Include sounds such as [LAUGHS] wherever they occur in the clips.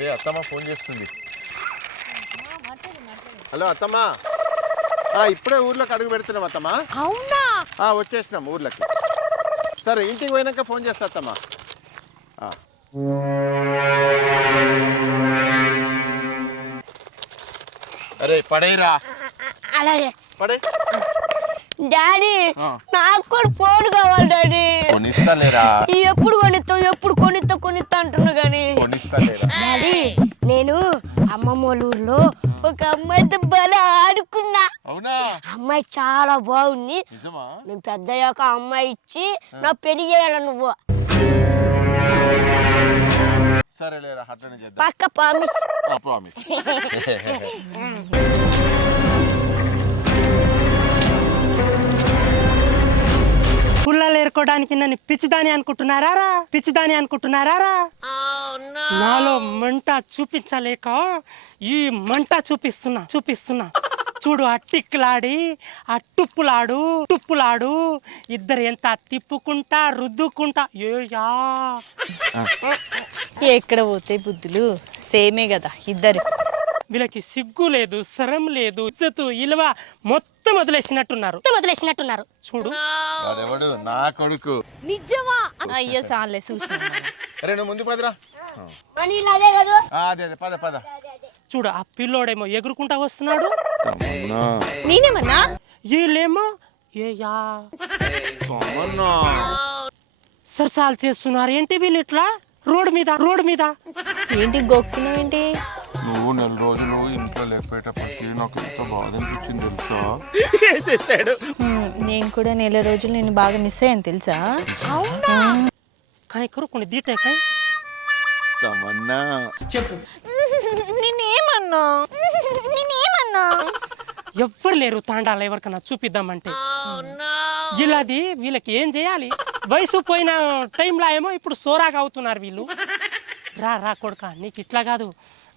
ఏ అత్తమ్మ ఫోన్ చేస్తుంది. హలో అత్తమ్మ. ఆ, ఇప్పుడే ఊర్లోకి అడుగు పెడుతున్నాం అత్తమ్మ. అవునా? ఆ, వచ్చేసినాం ఊర్లోకి. సరే ఇంటికి పోయినాక ఫోన్ చేస్తా అత్తమ్మ. అరే పడేరా. అలాగే. పడే. డాడీ. నాకు కూడా ఫోన్ కావాలి డాడీ. కొనిస్తలేరా? ఎప్పుడు కొనిస్తావు ఎప్పుడు కొనిస్తా కొనిస్తా అంటున్నా కానీ డాడీ నేను అమ్మమ్మ ఊర్లో ఒక అమ్మాయితో బాగా ఆడుకున్నా. అవునా? అమ్మాయి చాలా బాగుంది. నిజమా? నేను పెద్దయ్యాక ఆ అమ్మాయి ఇచ్చి నా పెళ్ళి చేయాలి నువ్వు? సరేలేరా అట్లనే చేద్దాం. పక్క ప్రామిస్ ప్రామిస్ [LAUGHS] [LAUGHS] పుల్లలు ఏరుకోవడానికి నన్ను పిచ్చిదాని అనుకుంటున్నారా పిచ్చిదాని అనుకుంటున్నారా నాలో మంట చూపించలేక ఈ మంట చూపిస్తున్నా చూపిస్తున్నా. చూడు ఆ టిక్కులాడి ఆ టుప్పులాడు టుప్పులాడు. ఇద్దరు ఎంత తిప్పుకుంటా రుద్దుకుంటా. ఏయా ఎక్కడ పోతాయి బుద్ధులు? సేమే కదా ఇద్దరు. వీళ్ళకి సిగ్గు లేదు శరం లేదు ఇజ్జతు ఇలువ మొత్తం వదిలేసినట్టున్నారు. మొత్తం వదిలేసినట్టున్నారు. చూడు. వాడెవడు? నా కొడుకు. నిజమా? అయ్యో సాలే అరే నువ్వు ముందు పదరా. మనీ అదే కదా? ఆ, అదే అదే పద పద. చూడు ఆ పిల్లోడేమో ఎగురుకుంటా వస్తున్నాడు. నేనేమన్నా? వీళ్ళేమో ఏయా. సరసాలు చేస్తున్నారు. ఏంటి వీళ్ళు ఇట్లా? రోడ్డు మీద రోడ్డు మీద. ఏంటి గొక్కున్నావు ఏంటి నువ్వు నెల రోజులు ఇంట్లో లేకపోయేటప్పటికి నాకు ఎంత బాధ అనిపించింది తెలుసా? నేను కూడా నెల రోజులు నేను బాగా మిస్ అయ్యాను తెలుసా? కాయ దీటే కాయ తమన్నా. నేనేమన్నా నేనేమన్నా ఎవ్వరు లేరు తాండాలు ఎవరికన్నా చూపిద్దామంటే. వీళ్ళది వీళ్ళకి ఏం చేయాలి? వయసు పోయిన టైంలో ఏమో ఇప్పుడు సోరాగా అవుతున్నారు వీళ్ళు. రా రా కొడుక నీకు ఇట్లా కాదు.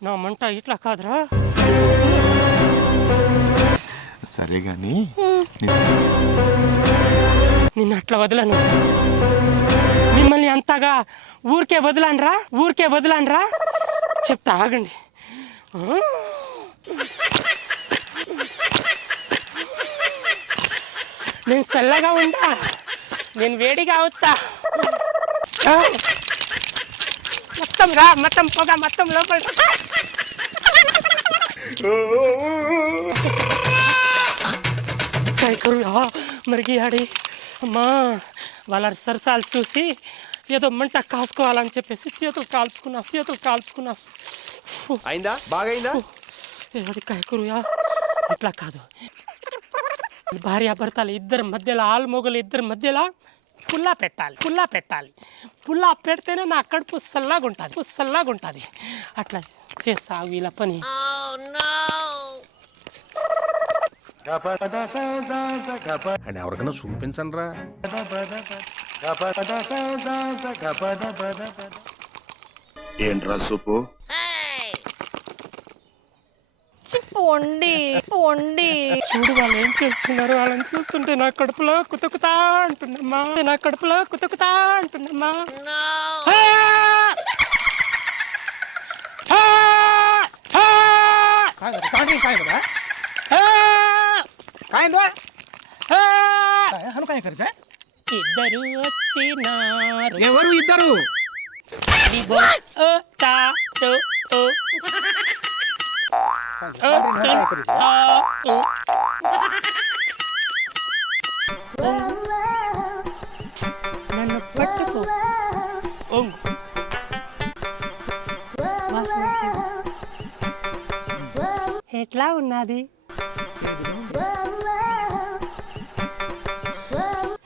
నా మంట ఇట్లా కాదురా. సరే గాని నిన్ను అట్లా వదలను. మిమ్మల్ని అంతగా ఊరికే వదలనరా ఊరికే వదలనరా. చెప్తా ఆగండి? నేను చల్లగా ఉంటా నేను వేడిగా అవుతా? మొత్తం రా మొత్తం పొగ మొత్తం లోపల. మరికి ఆడి అమ్మా వాళ్ళ సరసాలు చూసి ఏదో మంట కాసుకోవాలని చెప్పేసి చేతులు కాల్చుకున్నా చేతులు కాల్చుకున్నా. అయిందా? బాగైందా? ఏది కైకురుయా ఇట్లా కాదు. భార్య భర్తలు ఇద్దరి మధ్యలో ఆల్మొగలు ఇద్దరి మధ్యలో పుల్లా పెట్టాలి పుల్లా పెట్టాలి. పుల్లా పెడితేనే నా కడుపు చల్లగా ఉంటుంది చల్లగా ఉంటుంది అట్లా చేస్తా వీళ్ళ పని. అని ఎవరికైనా చూపించండి రా ఏంట్రా సుప్పు పొండి పొండి. చూడు వాళ్ళు ఏం చేస్తున్నారు? వాళ్ళని చూస్తుంటే నా కడుపులో కుతుకుతా అంటుందమ్మా. నా కడుపులో కుతుకుతా అంటుందమ్మా! ఇద్దరు వచ్చినారు. ఎవరు ఇద్దరు? నన్ను పట్టుకో ఎట్లా ఉన్నది?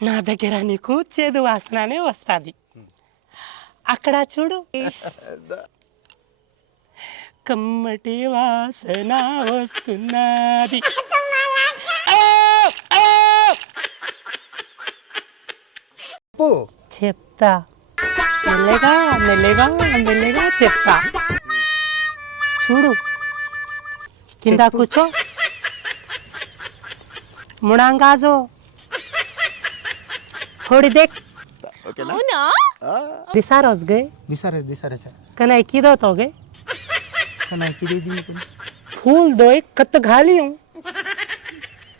నా దగ్గర నీకు చేదు వాసననే వస్తుంది. అక్కడ చూడు. [LAUGHS] కమ్మటి వాసన వస్తున్నది [LAUGHS] ఆ! ఆ! చెప్తా మెల్లగా మెల్లగా మెల్లగా చెప్తా చూడు కింద కూర్చో ముడాంగాజో थोड़ी देख ఓకేనా అవునా ఆ, दिशा रोज गए दिसा रे दिसा रे सर कनाई की दो तो गए नायकी दे दी फूल दो एक कत तो घाली हूँ।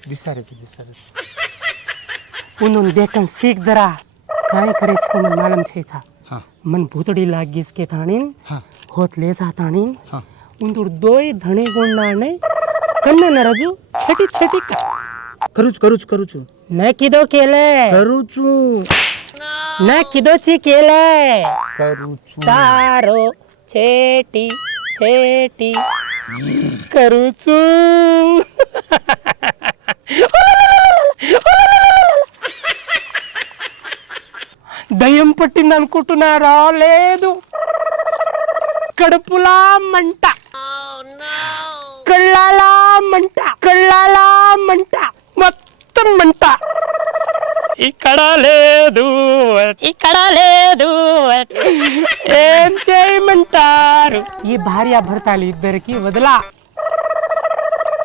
दिशा रे दिशा रे उनन देखन सीख दरा। काय करे छ तो मालूम छे छा। हाँ। मन भूतड़ी लाग गिस के थाणी हाँ। होत ले सा थाणीन हाँ। उन्दुर दोई धणे गुण ना ने कन्ने न रजू छटी छटी करूच करूच करूच। न किदो केले। करूच। न किदो छी केले। करूच। तारो छेटी। చేటి. కరుచు. దయ్యం పట్టింది అనుకుంటున్నారా? లేదు. కడుపులా మంట. కళ్ళలా మంట. కళ్ళలా మంట. మొత్తం మంట. ఇక్కడ లేదు. ఇక్కడ లేదు. ఏం చేయమంటారు? ఈ భార్య భర్తలు ఇద్దరికి వదలా.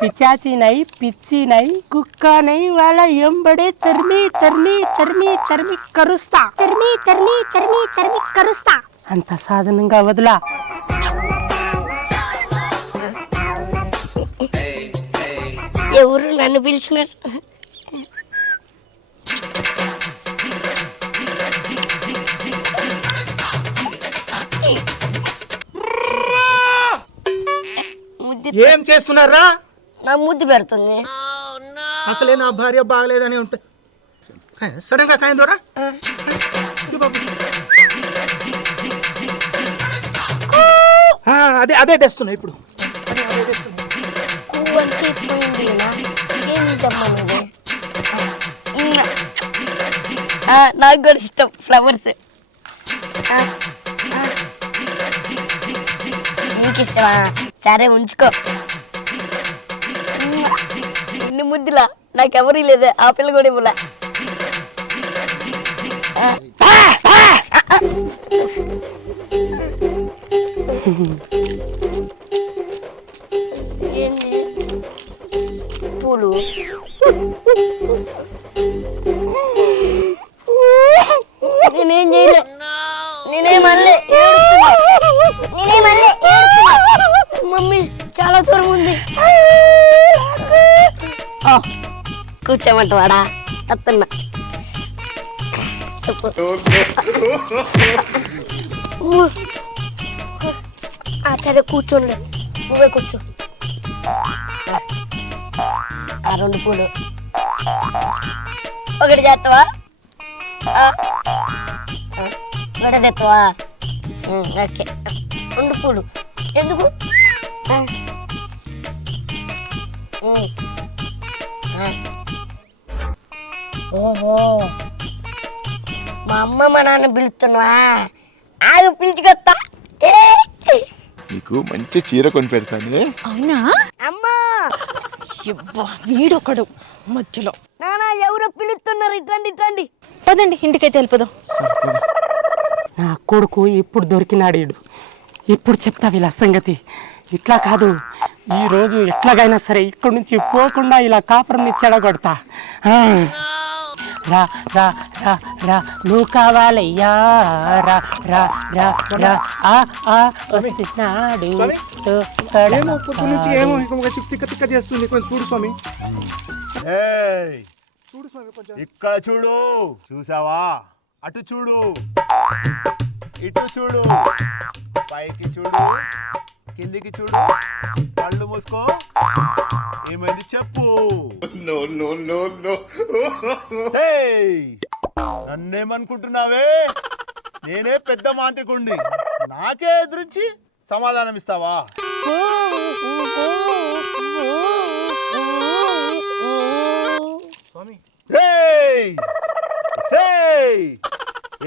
పిచాచి నై పిచ్చి నై కుక్క నై వాళ్ళ ఎంబడే తరిమి తరిమి తరిమి తరిమి కరుస్తా. తరిమి తరిమి తరిమి తరిమి కరుస్తా. అంత సాధనంగా వదలా. ఎవరు నన్ను పిలిచినారు? ఏం చేస్తున్నారా? నా ముద్దు పెడుతుంది. అసలే నా భార్య బాగలేదని ఉంటే. సడన్గా కాయం దొరా అదే అదే తెస్తున్నా ఇప్పుడు. నాకు కూడా ఇష్టం ఫ్లవర్స్. నీకు ఇష్టమా? సరే ఉంచుకో ఉమ్. ఇన్ని ముద్దులా నాకెవరు లేదు ఆ పిల్ల కూడా ఇవ్వలే ఆ. ఏంది పూలు కూర్చోమంటవాడా వస్తున్నా చెప్పు. సరే కూర్చోండి నువ్వే కూర్చో. ఆ రెండు పూలు. ఒకటి చేస్తావా? ఒకటి తెస్తావా ఓకే. రెండు పూలు. ఎందుకు? ఆ. ఓహో. మా అమ్మ మా నాన్న పిలుస్తున్నావా ఆగు పిలుచుకొస్తా. నీకు మంచి చీర కొని పెడతాను. అవునా? అమ్మా. అబ్బా వీడొకడు మధ్యలో. నానా ఎవరో పిలుస్తున్నారు. ఇట్టండి ఇట్టండి పదండి ఇంటికైతే వెళ్ళిపోదాం. నా కొడుకు ఇప్పుడు దొరికినాడు ఈడు. ఇప్పుడు చెప్తా వీళ్ళ సంగతి. ఇట్లా కాదు. ఈ రోజు ఎట్లాగైనా సరే ఇక్కడి నుంచి పోకుండా ఇలా కాపురం చెడగొడతా. ఆ. రా రా రా రా నువ్వు కావాలయ్యా. రా రా రా రా. ఆ ఆ వస్తున్నాడు. ఏమో పొద్దు నుంచి ఏమో ఇంకొక తిక్క తిక్క చేస్తుంది. కొంచెం చూడు స్వామి. ఏయ్. చూడు స్వామి కొంచెం. ఇక్కడ చూడు. చూసావా? అటు చూడు. ఇటు చూడు. పైకి చూడు. కిందికి చూడు. కళ్ళు మూసుకో. ఏమైంది చెప్పు. నో నో నో నో సేయ్, నన్నేమనుకుంటున్నావే? నేనే పెద్ద మాంత్రికుణ్ణి. నాకే ఎదురించి సమాధానం ఇస్తావా!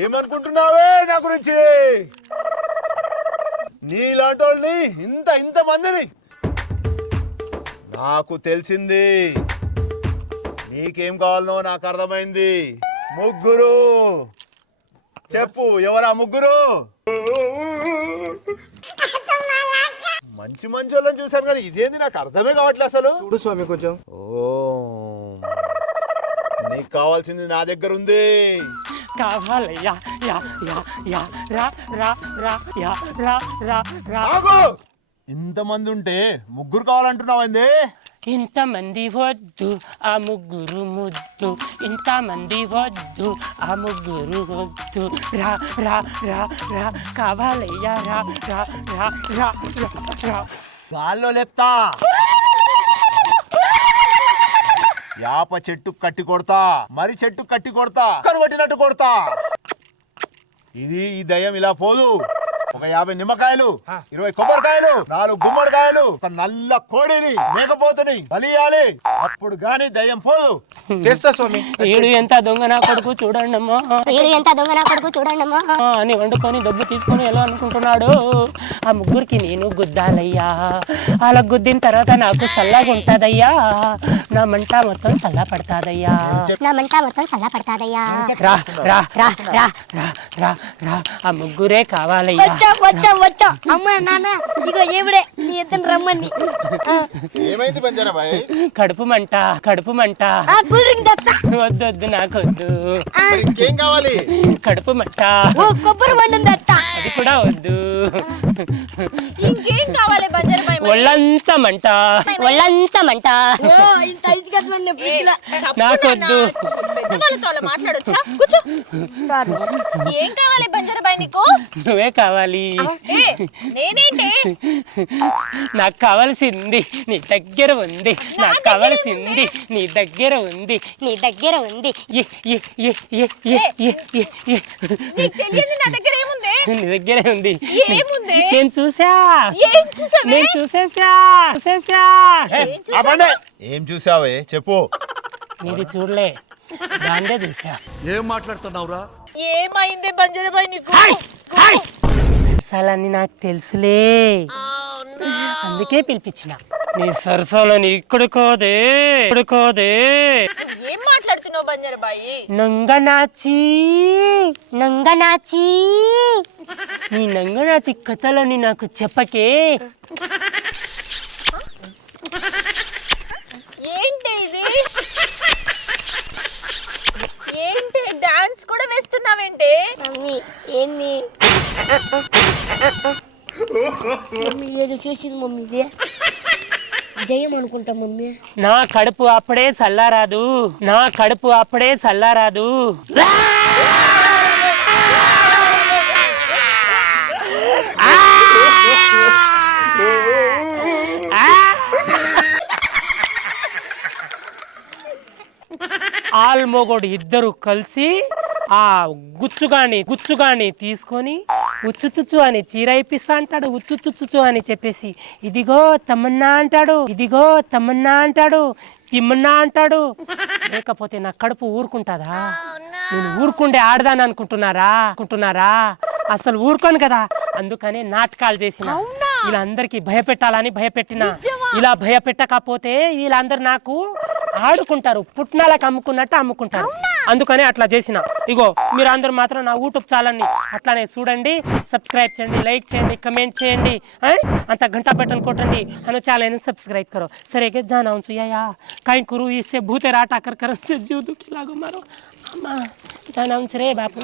ఏమనుకుంటున్నావే నా గురించి? నీలాంటి వాళ్ళని ఇంత ఇంత మందిని. నాకు తెలిసింది. నీకేం కావాలనో నాకు అర్థమైంది. ముగ్గురు. చెప్పు ఎవరా ముగ్గురు? మంచి మంచి వాళ్ళని చూశాను కానీ ఇదేంది నాకు అర్థమే కావట్లే అసలు. చూడు స్వామి కొంచెం. ఓ. నీకు కావాల్సింది నా దగ్గర ఉంది కావాలయ్యా యా యా యా రా రా రా యా రా రా రా ఇంతమంది ఉంటే ముగ్గురు కావాలంటున్నావు ఏంది ఇంతమంది వద్దు ఆ ముగ్గురు ముద్దు ఇంతమంది వద్దు ఆ ముగ్గురు వద్దు రా రా రా రా కావాలయ్యా రా రా రా రా రా రా గాల్లో లేపుతా యాప చెట్టు కట్టి కొడతా మరి చెట్టు కట్టి కొడతా కనుగొట్టినట్టు కొడతా. ఇది ఈ దయ్యం ఇలా పోదు. ఒక యాభై నిమ్మకాయలు ఇరవై కొబ్బరికాయలు నాలుగు గుమ్మడికాయలు ఒక నల్ల కోడిని మేకపోతుని బలియాలి. అప్పుడు గాని దయ్యం పోదు. [LAUGHS] తెస్తా స్వామి. ఏడు ఎంత దొంగ నా కొడుకు చూడండమ్మా. ఏడు ఎంత దొంగ నా కొడుకు చూడండమ్మా. ఆ అని వండుకొని డబ్బు తీసుకొని ఎలా అనుకుంటున్నాడు? ఆ ముగ్గురికి నేను గుద్దాలయ్యా. అలా గుద్దిన తర్వాత నాకు చల్లగా ఉంటుందయ్యా. నా మంట మొత్తం చల్ల పడతాదయ్యా. నా మంట మొత్తం చల్ల పడతాదయ్యా. రా రా రా రా రా రా రా. ఆ ముగ్గురే కావాలయ్యా. వచ్చా వచ్చా వచ్చా. అమ్మ నాన్న ఇగో ఏమిడే నీ ఇద్దరు రమ్మని. ఏమైంది బంజారా బాయ్? కడుపు మంట కడుపు మంట. ఆ కూల్ డ్రింక్ దత్తా వద్దు వద్దు. నాకొద్దు మరి ఇంకేం కావాలి? కడుపు మంట. ఓ కొబ్బరి బండం దత్తా అది కూడా వద్దు. ఇంకేం కావాలి ఒళ్ళంతా మంట ఒళ్ళంతా మంట నాకొద్దు. మాట్లాడొచ్చా? కూర్చో. ఏం కావాలి నీకు? నువ్వే కావాలి. ఏ నేనేంటి? నాకు కావాల్సింది నీ దగ్గర ఉంది. నాకు కావాల్సింది నీ దగ్గర ఉంది. నీ దగ్గర ఉంది. ఏ, ఏ, ఏ, ఏ, ఏ, ఏ, ఏ, ఏ. నీకు తెలియదు నా దగ్గర ఏముంది? నీ దగ్గరే ఉంది. ఏముంది? నేను చూసా. ఏం చూసావే? నేను చూసేసా ఏం చూసావే? చెప్పు. నీది చూడలే దాన్నే చూసా. ఏం మాట్లాడుతున్నావురా? ఏమైంది బంజర్ బాయ్ నీకు సరసాలని నాకు తెలుసులే. అందుకే పిలిపించిన. నీ సరసాలని ఇక్కడుకోదే ఇక్కడుకోదే ఏం మాట్లాడుతున్నావు బంజర్ బాయ్ నంగనాచి నంగనాచి. నీ నంగనాచి కథలని నాకు చెప్పకే ఏంటి ఇది ఏంటి డాన్స్ కూడా మమ్మీ ఏంది? మమ్మీ ఏదో చేసింది మమ్మీ ఇది. జయం అనుకుంటా మమ్మీ. నా కడుపు అప్పుడే చల్లారాదు. నా కడుపు అప్పుడే చల్లారాదు. ఆల్మోగోడు ఇద్దరు కలిసి ఆ గుచ్చుగాని గుచ్చుగాని తీసుకొని ఉచ్చుచుచ్చు అని చీర ఇప్పిస్తా అంటాడు ఉచ్చుచుచ్చు అని చెప్పేసి. ఇదిగో తమన్నా అంటాడు ఇదిగో తమన్నా అంటాడు తిమ్మన్నా అంటాడు. లేకపోతే నా కడుపు ఊరుకుంటుందా? నేను ఊరుకుండే ఆడదాని అనుకుంటున్నారా? అనుకుంటున్నారా? అసలు ఊరుకోను కదా. అందుకనే నాటకాలు చేసిన. వీళ్ళందరికీ భయపెట్టాలని భయపెట్టిన. ఇలా భయపెట్టకపోతే వీళ్ళందరూ నాకు ఆడుకుంటారు పుట్నాలకు అమ్ముకున్నట్టు అమ్ముకుంటారు. అందుకనే అట్లా చేసిన. ఇగో మీరు అందరు మాత్రం నా యూట్యూబ్ ఛానల్ని అట్లానే చూడండి సబ్స్క్రైబ్ చేయండి లైక్ చేయండి కమెంట్ చేయండి అంత గంట బటన్ కొట్టండి అని ఛానల్ని సబ్స్క్రైబ్ కరో. సరే జానా ఉంచు యా. కాయ కురు ఇస్తే భూతే రాట అక్కర్ కరెన్సీ జీవ దుఃఖి లాగో అమ్మా జాన్ అవును రే బాపు.